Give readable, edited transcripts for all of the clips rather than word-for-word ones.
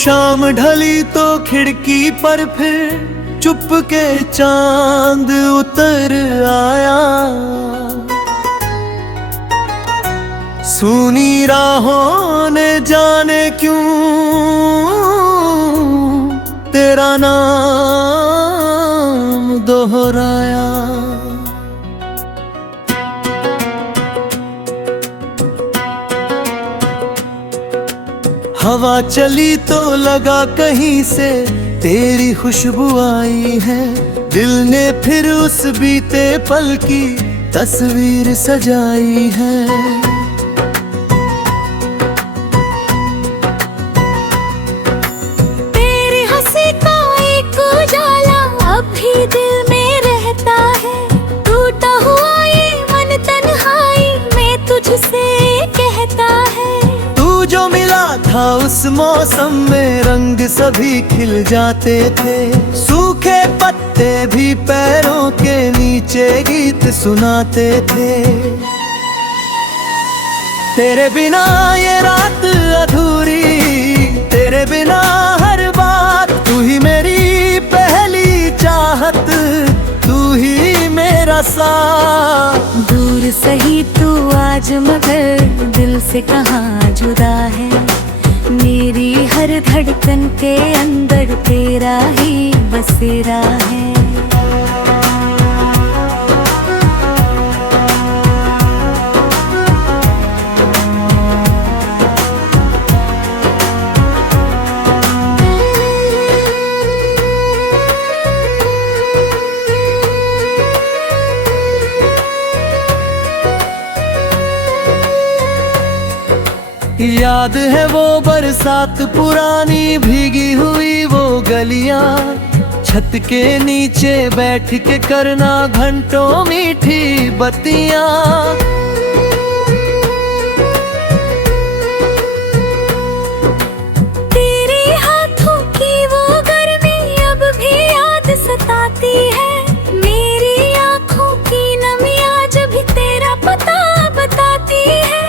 शाम ढली तो खिड़की पर फिर चुपके चांद उतर आया। सुनी राहों ने जाने क्यों तेरा नाम दोहराया। हवा चली तो लगा कहीं से तेरी खुशबू आई है। दिल ने फिर उस बीते पल की तस्वीर सजाई है। तेरी हंसी का एक उजाला अब भी दिल में रहता है। टूटा हुआ ये मन तन्हाई में तुझसे कहता है। जो मिला था उस मौसम में रंग सभी खिल जाते थे। सूखे पत्ते भी पैरों के नीचे गीत सुनाते थे। तेरे बिना ये रात अधूरी, तेरे बिना हर बात। तू ही मेरी पहली चाहत, तू ही मेरा साथ। दूर सही तू आज मगर दिल से कहाँ जुदा है। मेरी हर धड़कन के अंदर तेरा ही बसेरा है। याद है वो बरसात पुरानी भीगी हुई वो गलियां। छत के नीचे बैठ के करना घंटों मीठी बत्तियां। तेरे हाथों की वो गर्मी अब भी याद सताती है। मेरी आँखों की नमी आज भी तेरा पता बताती है।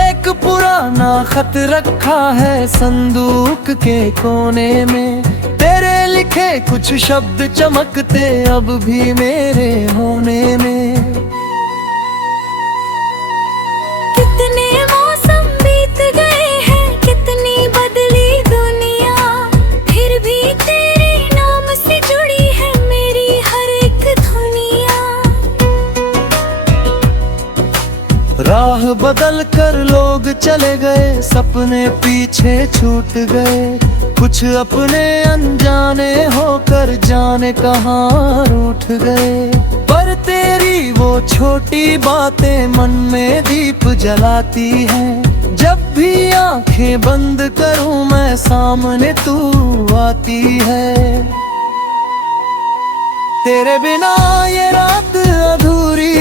एक पुराना खत रखा है संदूक के कोने में। तेरे लिखे कुछ शब्द चमकते अब भी मेरे होने में। कितने मौसम बीत गए हैं, कितनी बदली दुनिया। फिर भी तेरे नाम से जुड़ी है मेरी हर एक दुनिया। राह बदल कर लोग चले गए, सपने पीछे छूट गए। कुछ अपने अनजाने होकर जाने कहाँ रूठ गए। पर तेरी वो छोटी बातें मन में दीप जलाती हैं। जब भी आंखें बंद करूं मैं सामने तू आती है। तेरे बिना ये रात अधूरी,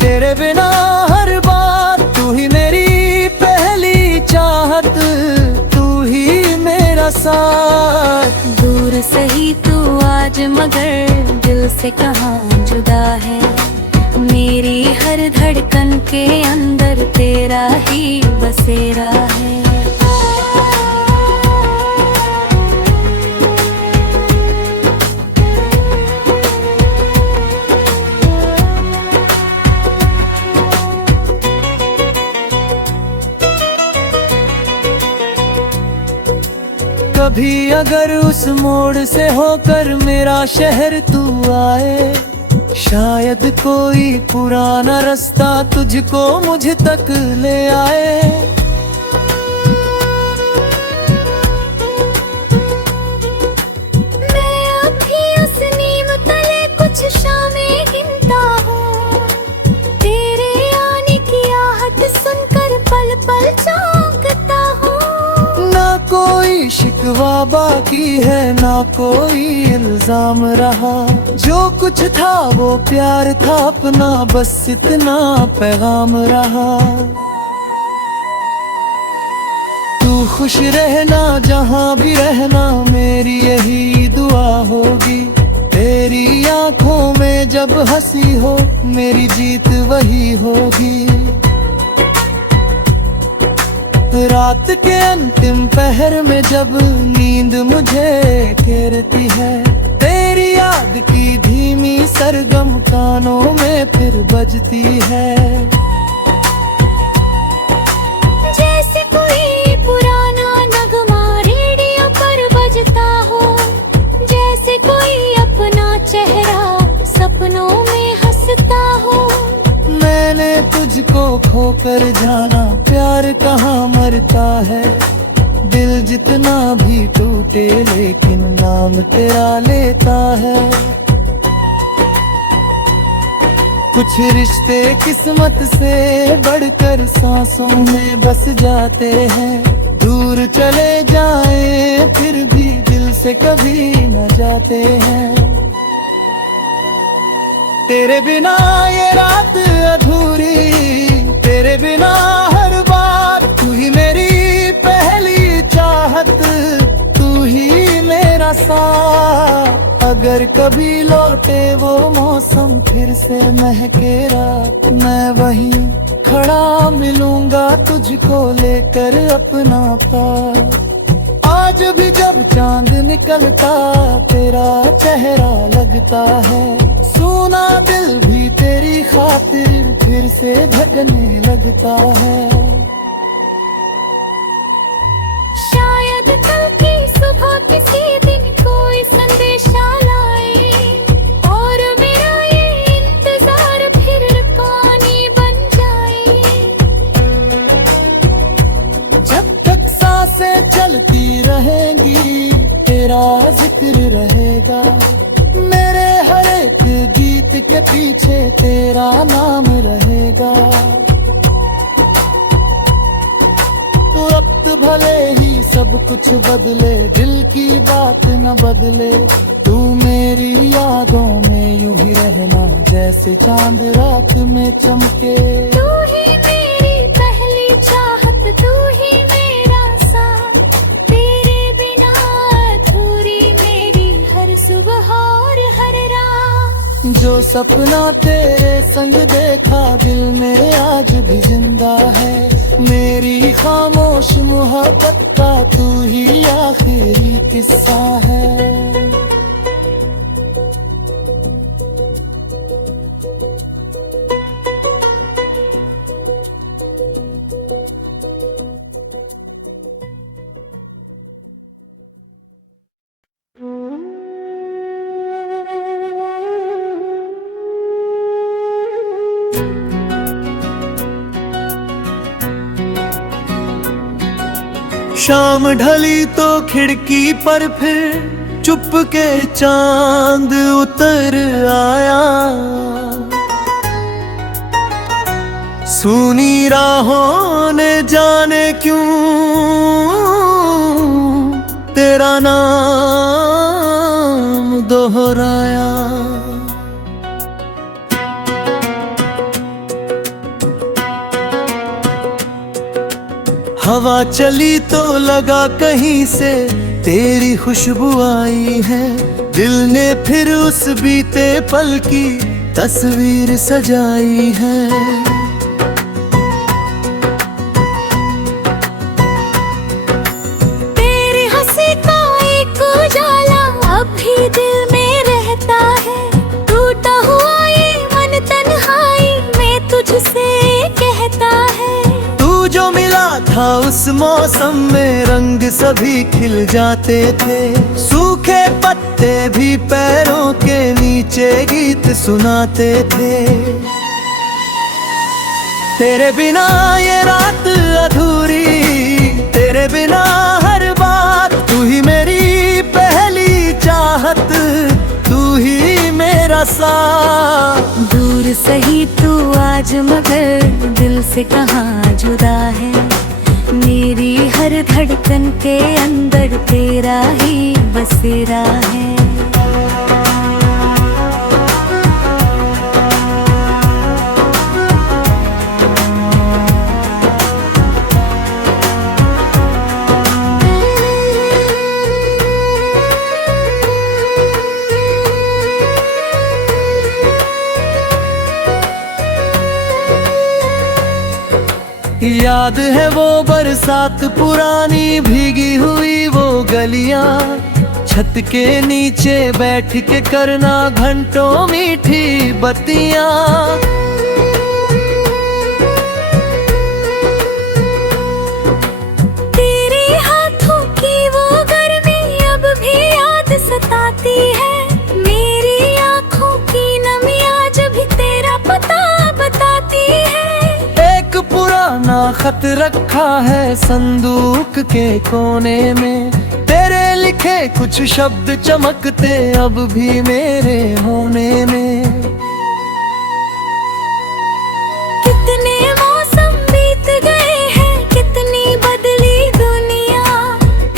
तेरे बिना हर बात। तू ही मेरी पहली चाहत, तू ही मेरा साथ। दूर सही तू आज मगर दिल से कहाँ जुदा है। मेरी हर धड़कन के अंदर तेरा ही बसेरा है। कभी अगर उस मोड़ से होकर मेरा शहर तू आए। शायद कोई पुराना रास्ता तुझको मुझ तक ले आए। मैं अभी उस नीम तले कुछ शामें गिनता हूँ। तेरे आने की आहट सुनकर पल पल चौंकता हूँ। ना कोई शिकवा बाकी है, ना कोई इल्जाम रहा। जो कुछ था वो प्यार था अपना, बस इतना पैगाम रहा। तू खुश रहना जहाँ भी रहना, मेरी यही दुआ होगी। तेरी आंखों में जब हंसी हो, मेरी जीत वही होगी। रात के अंतिम पहर में जब नींद मुझे घेरती है, तेरी याद की धीमी सरगम कानों में फिर बजती है। जैसे कोई पुराना नगमा रेडियो पर बजता हो, जैसे कोई अपना चेहरा सपनों में हंसता हो। मैंने तुझको खोकर जाना, प्यार कहाँ मरता है। दिल जितना भी टूटे लेकिन नाम तेरा लेता है। कुछ रिश्ते किस्मत से बढ़कर सांसों में बस जाते हैं। दूर चले जाएं फिर भी दिल से कभी न जाते हैं। तेरे बिना ये रात अधूरी, तेरे बिना हर बात। तू ही मेरी पहली चाहत, तू ही मेरा साथ। अगर कभी लौटे वो मौसम फिर से महके रात, मैं वहीं खड़ा मिलूंगा तुझको लेकर अपना पास। आज भी जब चांद निकलता तेरा चेहरा लगता है। सूना दिल भी तेरी खातिर फिर से धड़कने लगता है। शायद कल की सुबह किसी दिन कोई संदेशा लाए, और मेरा ये इंतजार फिर कहानी बन जाए। जब तक सांसें चलती रहेंगी तेरा जिक्र रहेगा। मेरे हर एक गीत के पीछे तेरा नाम रहेगा। वक्त भले ही सब कुछ बदले, दिल की बात न बदले। तू मेरी यादों में यूं ही रहना जैसे चांद रात में चमके। तू ही मेरी पहली चाहत, तू ही मेरा साथ। तेरे बिना अधूरी मेरी हर सुबह और हर रात। जो सपना तेरे संग देखा दिल में आज भी जिंदा है। मेरी खामोश मोहब्बत का तू ही आखिरी किस्सा है। शाम ढली तो खिड़की पर फिर चुपके चांद उतर आया। सूनी राहों ने जाने क्यों तेरा नाम दोहराया। हवा चली तो लगा कहीं से तेरी खुशबू आई है। दिल ने फिर उस बीते पल की तस्वीर सजाई है। तेरी हंसी का एक उजाला अब भी दिल में रहता है। टूटा हुआ ये मन तन्हाई में तुझसे कहता है। जो मिला था उस मौसम में रंग सभी खिल जाते थे। सूखे पत्ते भी पैरों के नीचे गीत सुनाते थे। तेरे बिना ये रात अधूरी, तेरे बिना हर बात। तू ही मेरी पहली चाहत, तू ही मेरा साथ। दूर सही तू आज मगर दिल से कहाँ जुदा है। मेरी हर धड़कन के अंदर तेरा ही बसेरा है। याद है वो बरसात पुरानी भीगी हुई वो गलियां, छत के नीचे बैठ के करना घंटों मीठी बत्तियां। तेरे हाथों की वो गर्मी अब भी याद सताती है, मेरी आंखों की नमियां जब भी तेरा पता बताती है। एक पुराना खत रखा है संदूक के कोने में, तेरे लिखे कुछ शब्द चमकते अब भी मेरे होने में। कितने मौसम बीत गए हैं, कितनी बदली दुनिया,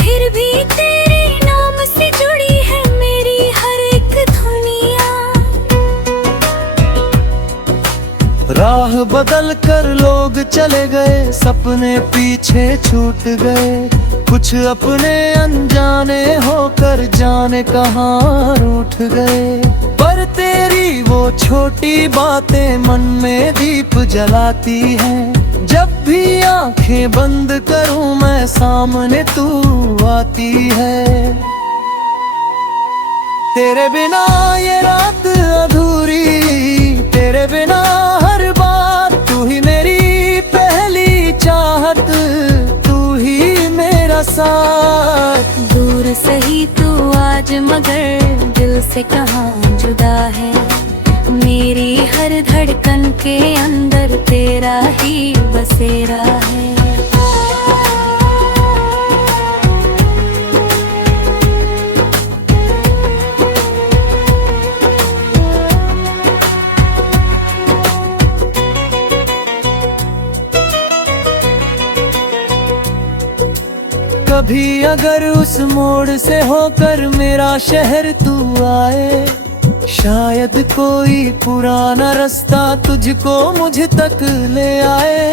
फिर भी तेरे नाम से जुड़ी है मेरी हर एक दुनिया। राह बदल कर लोग चले गए, सपने पीछे छूट गए, कुछ अपने अनजाने होकर जाने कहाँ रूठ गए। पर तेरी वो छोटी बातें मन में दीप जलाती हैं, जब भी आंखें बंद करूं मैं सामने तू आती है। तेरे बिना ये रात अधूरी, तेरे बिना हर बात, तू ही मेरी पहली चाहत, तू ही मेरा साथ। दूर सही तू आज मगर दिल से कहाँ जुदा है, मेरी हर धड़कन के अंदर तेरा ही बसेरा है। कभी अगर उस मोड़ से होकर मेरा शहर तू आए, शायद कोई पुराना रास्ता तुझको मुझ तक ले आए।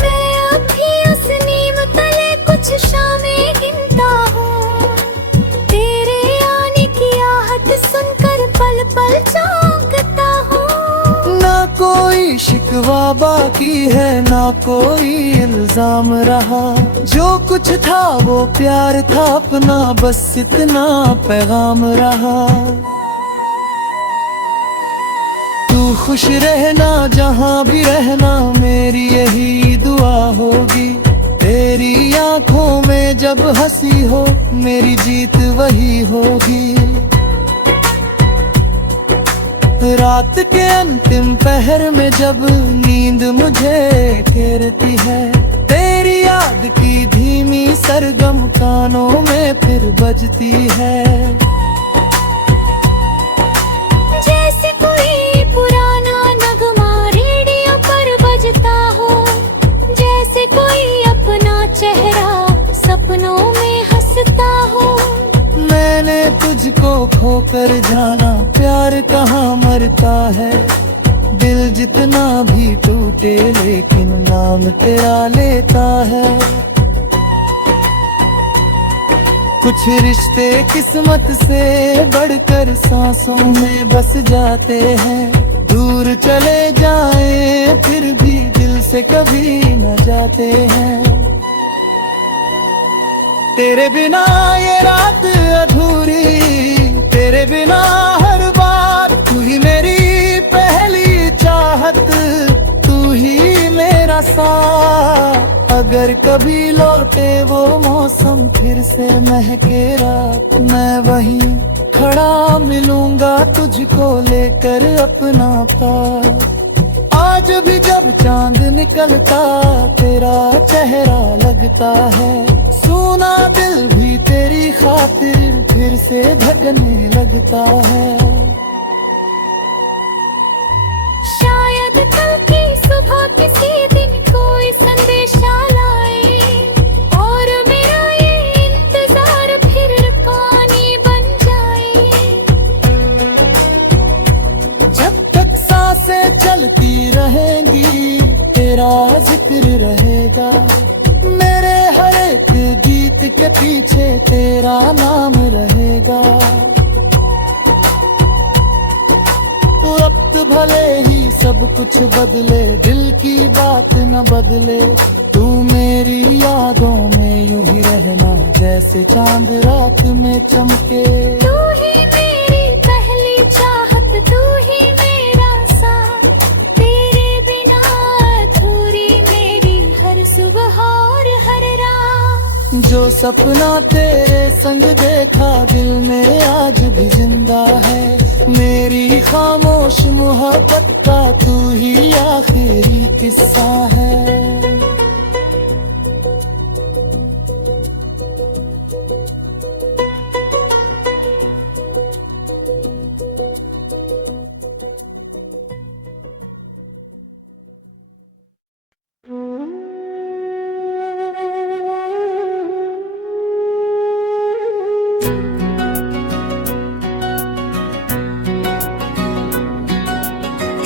मैं अभी उस नीम तले कुछ शामें गिनता हूँ, तेरे आने की आहट सुनकर पल पल चौंकता हूँ। ना कोई शिकवा बाकी है, ना कोई इल्जाम रहा, जो कुछ था वो प्यार था अपना, बस इतना पैगाम रहा। तू खुश रहना जहाँ भी रहना, मेरी यही दुआ होगी। तेरी आंखों में जब हंसी हो, मेरी जीत वही होगी। रात के अंतिम पहर में जब नींद मुझे घेरती है, तेरी याद की धीमी सरगम कानों में फिर बजती है। जैसे कोई पुराना नगमा रेडियो पर बजता हो, जैसे कोई अपना चेहरा सपनों में हंसता हो। मैंने तुझको खोकर जाना, प्यार कहाँ मरता है, दिल जितना भी टूटे लेकिन नाम तेरा लेता है। कुछ रिश्ते किस्मत से बढ़कर सांसों में बस जाते हैं, दूर चले जाए फिर भी दिल से कभी न जाते हैं। तेरे बिना ये रात अधूरी, तेरे बिना हर बात, तू ही मेरी पहली चाहत, तू ही मेरा साथ। अगर कभी लौटे वो मौसम फिर से महके रात, मैं वहीं खड़ा मिलूंगा तुझको लेकर अपना पास। आज भी जब चांद निकलता तेरा चेहरा लगता है, सूना दिल भी तेरी खातिर फिर से धड़कने लगता है। शायद कल की सुबह किसी दिन कोई संदेशा लाए, और मेरा ये इंतजार फिर कहानी बन जाए। जब तक सांसें चलती रहेंगी तेरा जिक्र रहेगा, मेरे हर एक गीत के पीछे तेरा नाम रहेगा। कुछ बदले, दिल की बात न बदले। तू मेरी यादों में यूं ही रहना, जैसे चांद रात में चमके। तू ही मेरी पहली चाहत, तू ही मेरा साथ, तेरे बिना अधूरी मेरी हर सुबह और हर रात। जो सपना तेरे संग देखा दिल में आज भी जिंदा है, मेरी खामोश मोहब्बत का तू ही आखिरी किस्सा है।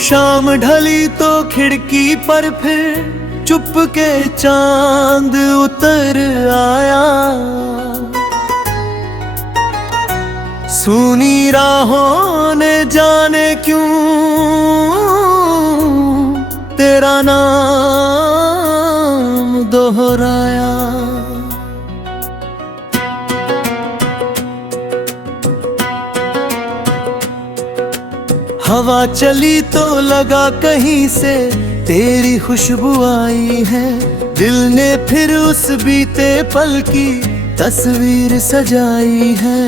शाम ढली तो खिड़की पर फिर चुपके चांद उतर आया। सूनी राहों ने जाने क्यों तेरा नाम दोहराया। हवा चली तो लगा कहीं से तेरी खुशबू आई है, दिल ने फिर उस बीते पल की तस्वीर सजाई है।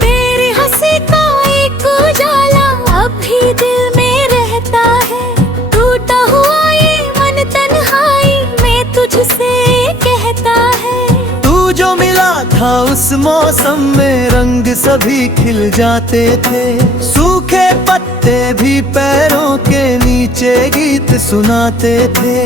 तेरी हंसी का एक उजाला अब भी दिल में रहता है, टूटा हुआ ये मन तन्हाई में तुझसे कहता है। जो मिला था उस मौसम में रंग सभी खिल जाते थे, सूखे पत्ते भी पैरों के नीचे गीत सुनाते थे।